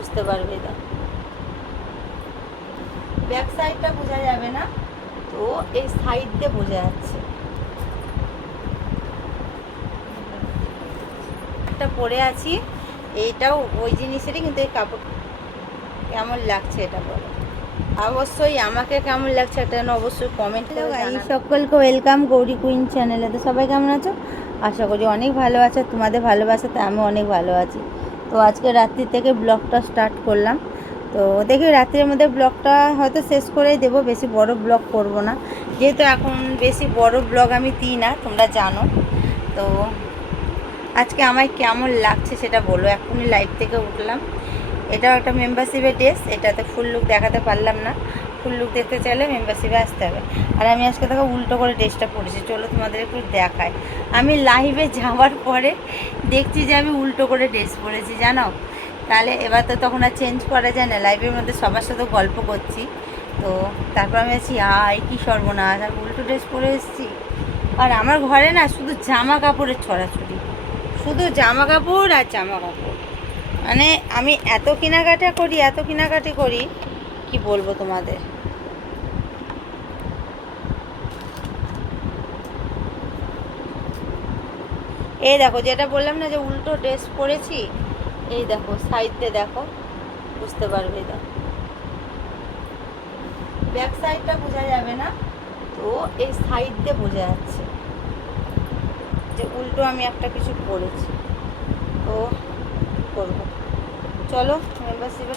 বুঝতে পারবে। দাও, ব্যাক সাইডটা বোঝা যাবে না, তো এই সাইড দিয়ে বোঝা যাচ্ছে। একটা পরে আছি, এইটাও ওই জিনিসেরই, কিন্তু এই কাপড় কেমন লাগছে এটা বলো। অবশ্যই আমাকে কেমন লাগছে এটা অবশ্যই কমেন্ট করে জানাবেন। সকলকে ওয়েলকাম গৌরী কুইন চ্যানেলে। তো সবাই কেমন আছো? আশা করি অনেক ভালো আছে। তোমাদের ভালোবাসাতে আমি অনেক ভালো আছি। তো আজকে রাত্রি থেকে ব্লগটা স্টার্ট করলাম। তো দেখি রাত্রির মধ্যে ব্লগটা হয়তো শেষ করেই দেবো, বেশি বড় ব্লগ করব না, যেহেতু এখন বেশি বড় ব্লগ আমি দিই না, তোমরা জানো। তো আজকে আমায় কেমন লাগছে সেটা বলো। এখনই লাইভ থেকে উঠলাম। এটাও একটা মেম্বারশিপের ড্রেস, এটাতে ফুল লুক দেখাতে পারলাম না। ফুল লুক দেখতে চাইলে মেম্বারশিপে আসতে হবে। আর আমি আজকে দেখো উল্টো করে ড্রেসটা পরেছি, চলো তোমাদের একটু দেখাই। আমি লাইভে যাওয়ার পরে দেখছি যে আমি উল্টো করে ড্রেস পরেছি, জানো। তাহলে এবার তো তখন আর চেঞ্জ করা যায় না, লাইভের মধ্যে সবার সাথে গল্প করছি। তো তারপর আমি আছি কী সর্বনাশ, আমি উল্টো ড্রেস পরে এসেছি। আর আমার ঘরে না শুধু জামা কাপড়ের ছড়াছড়ি, শুধু জামা কাপড় আর জামা কাপড়। মানে আমি এত কেনাকাটি করি কি বলবো তোমাদের। এই দেখো, যেটা বললাম না যে উল্টো ড্রেস পরেছি, এই দেখো সাইডে দেখো, বুঝতে পারবে। দেখো, ব্যাক সাইডটা বোঝা যাবে না, তো এই সাইড দিয়ে বোঝা যাচ্ছে যে উল্টো আমি একটা কিছু পরেছি। তো করবো, চলো মেম্বারশিপে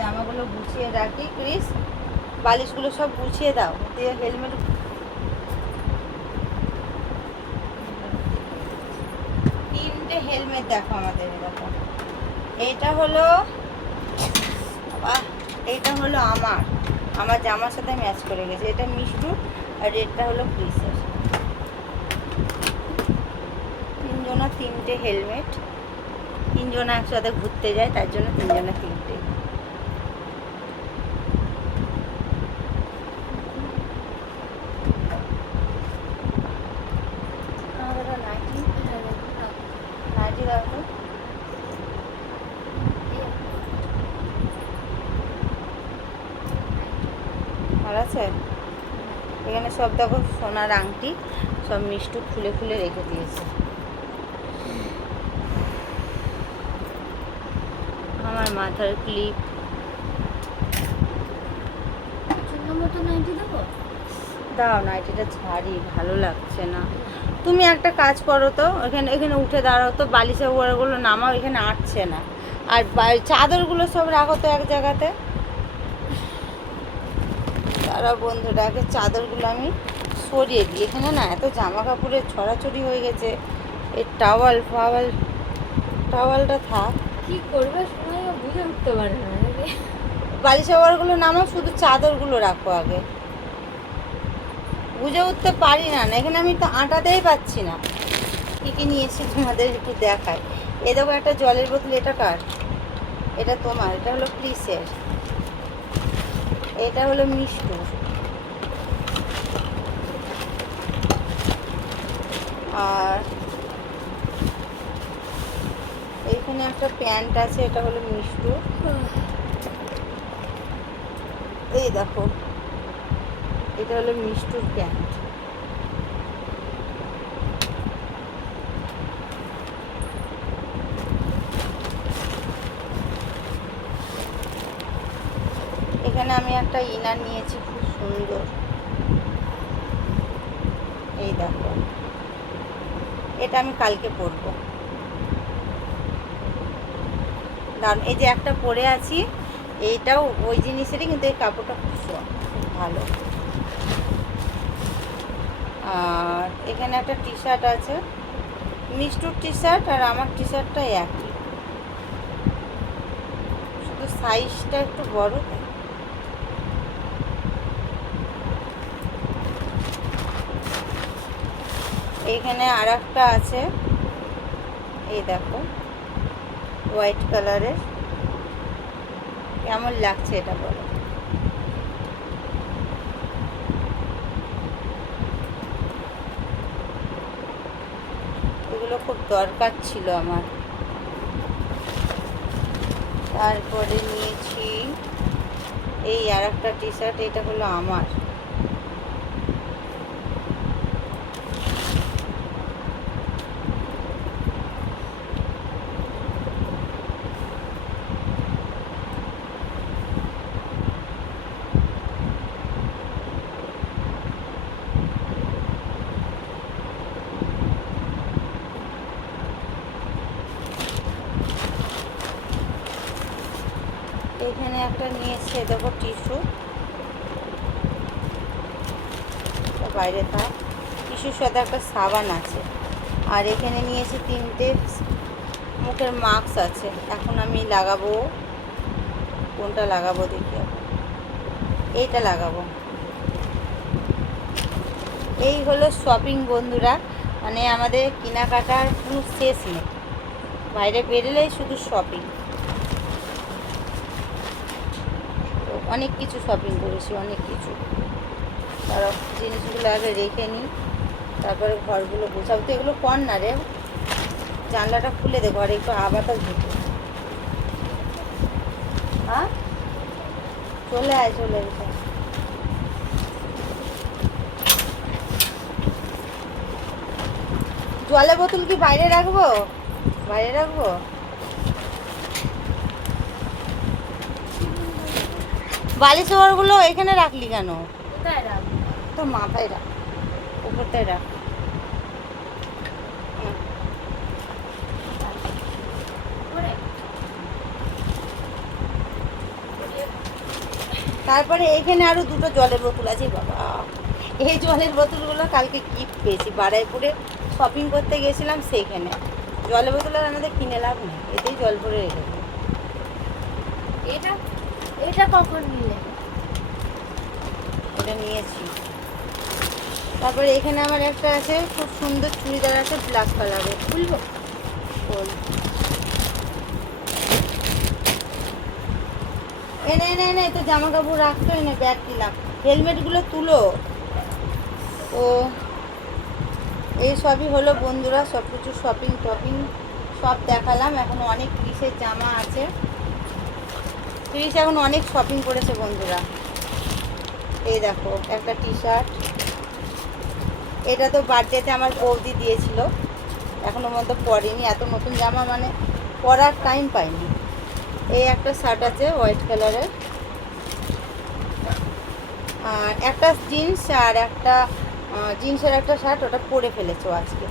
জামাগুলো গুছিয়ে রাখি। ক্রিস, বালিশগুলো সব গুছিয়ে দাও, দিয়ে হেলমেট। তিনটে হেলমেট দেখো আমাদের, দেখো এইটা হলো আমার জামার সাথে ম্যাচ করে গেছে। এটা মিষ্টু, আর রেডটা হলো ক্রিসের। তিনজনা তিনটে হেলমেট, তিনজনা একসাথে ঘুরতে যায়, তার জন্য তিনজনা তিনটে। নাইটি দাও তো। আর আছে এখানে সব দেখো সোনার আংটি, সব মিষ্টু খুলে খুলে রেখে দিয়েছে। আমার মাথার ক্লিপ, মতো নাইটি দেবো। দাও, নাইটিটা ছাড়ি, ভালো লাগছে না। তুমি একটা কাজ করো তো, এখানে উঠে দাঁড়াও তো, বালিশের ওয়ারগুলো নামাও, এখানে আটছে না। আর চাদরগুলো সব রাখো তো এক জায়গাতে। তারা বন্ধুরা, আগে চাদরগুলো আমি সরিয়ে দিই। এখানে না এত জামা কাপড়ের ছড়াছড়ি হয়ে গেছে। এই টাওয়ালটা থাক, কি করবে সময় বুঝে উঠতে পারে না। বালিশের ওয়ারগুলো নামাও, শুধু চাদরগুলো রাখো আগে। বুঝে উঠতে পারি না, এখানে আমি তো আটাতেই পাচ্ছি না। কী কী নিয়েছি তোমাদের একটু দেখায়। এ দেখো একটা জলের বোতল, এটা কার? এটা তোমার। এটা হলো ক্রিসের, এটা হলো মিষ্টু। আর এইখানে একটা প্যান্ট আছে, এটা হলো মিষ্টু। এই দেখো, এটা হলো মিষ্টুর প্যান্ট। এখানে আমি একটা ইনার নিয়েছি, খুব সুন্দর। এই দেখো, এটা আমি কালকে পরবো। দারুণ। এই যে একটা পরে আছি, এইটাও ওই জিনিসেরই, কিন্তু এই কাপড়টা খুব ভালো। আর এখানে একটা টি শার্ট আছে, মিষ্টুর টি শার্ট আর আমার টি শার্টটা একই, শুধু সাইজটা একটু বড়। এইখানে আর একটা আছে, এই দেখো হোয়াইট কালারের। কেমন লাগছে এটা বলো। এগুলো খুব দরকার ছিল আমার। তারপরে নিয়েছি এই আর একটা টি শার্ট, এটা হলো আমার। এখানে একটা নিয়েছে দেখো টিস্যু, বাইরে থাক, টিস্যুর সাথে একটা সাবান আছে। আর এখানে নিয়েছি 3টে মুখের মাস্ক আছে। এখন আমি লাগাবো, কোনটা লাগাবো দেখি, এইটা লাগাবো। এই হলো শপিং বন্ধুরা, মানে আমাদের কেনাকাটার কোনো শেষ নেই, বাইরে বেরোলেই শুধু শপিং। অনেক কিছু শপিং করেছি, অনেক কিছু। তারা জিনিসগুলো আগে রেখে নিই, তারপরে ঘরগুলো গোছাবো। তো এগুলো কর না রে, জানলাটা খুলে দে, ঘরে একটু বাতাস ঢুকে। হ্যাঁ, চলে আয়, চলে এসে। জলের বোতল কি বাইরে রাখবো? বাইরে রাখবো? বালিশ ওয়ারগুলো এখানে রাখলি কেন? কোথায় রাখবো? তো মাথায় রাখ, উপরটায় রাখ। করে? তারপরে এখানে আরও 2টো জলের বোতল আছে বাবা। এই জলের বোতলগুলো কালকে গিফট পেয়েছি, বাড়াইপুরে শপিং করতে গেছিলাম, সেইখানে। জলের বোতল আর আমাদের কিনে লাভ নেই, এতেই জল ভরে রেখেছি। এটা এটা কখন নিলে? এটা নিয়েছি। তারপরে এখানে আমার একটা আছে, খুব সুন্দর চুড়িদার আছে, ব্ল্যাক কালারের। খুলবো? খোল। এনে এনে এনে তো জামা কাপড় রাখতো, এনে ব্যাগ দিলাম, হেলমেটগুলো তুলো। ও এই সবই হলো বন্ধুরা, সব কিছু শপিং টপিং সব দেখালাম। এখন অনেক ক্রিসের জামা আছে, ক্রিস এখন অনেক শপিং করেছে বন্ধুরা। এই দেখো একটা টি শার্ট, এটা তো বার্থডেতে আমার বৌদি দিয়েছিল, এখনো মধ্যে পরিনি, এত নতুন জামা মানে পরার টাইম পাইনি। এই একটা শার্ট আছে হোয়াইট কালারের, আর একটা জিন্স, আর একটা জিন্সের একটা শার্ট, ওটা পরে ফেলেছো আজকে।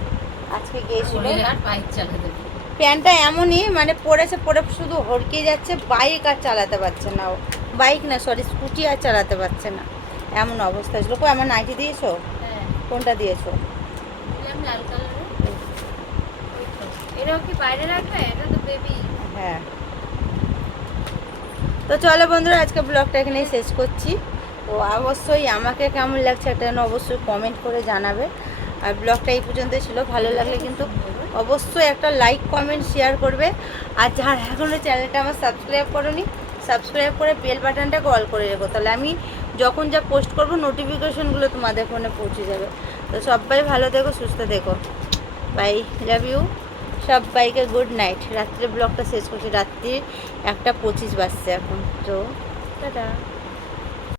আজকে গিয়েছিল, আর বাইক চালাতে। প্যান্টটা এমনই মানে পরেছে, পরে শুধু হড়কে যাচ্ছে, বাইক আর চালাতে পারছে না ও, বাইক না সরি স্কুটি আর চালাতে পারছে না, এমন অবস্থা ছিল। কই আমার নাইটি দিয়েছো? হ্যাঁ, কোনটা দিয়েছো? দিলাম লাল কালারের। এটাও কি বাইরে রাখবে? এটা তো বেবি। হ্যাঁ। তো চলো বন্ধুরা, আজকে ব্লগটা এখানেই শেষ করছি। তো অবশ্যই আমাকে কেমন লাগছে একটা অবশ্যই কমেন্ট করে জানাবে। আর ব্লগটা এই পর্যন্ত ছিল, ভালো লাগলে কিন্তু অবশ্যই একটা লাইক কমেন্ট শেয়ার করবে। আর যারা এখনও চ্যানেলটা আমার সাবস্ক্রাইব করোনি, সাবস্ক্রাইব করে বেল বাটনটাকে অল করে রেখো, তাহলে আমি যখন যা পোস্ট করব নোটিফিকেশনগুলো তোমাদের ফোনে পৌঁছে যাবে। তো সবাই ভালো থেকো, সুস্থ থেকো, বাই, লাভ ইউ সবাইকে, গুড নাইট। রাত্রে ব্লগটা শেষ করছি, রাত্রি 1:25 বাজছে এখন। তো টাটা।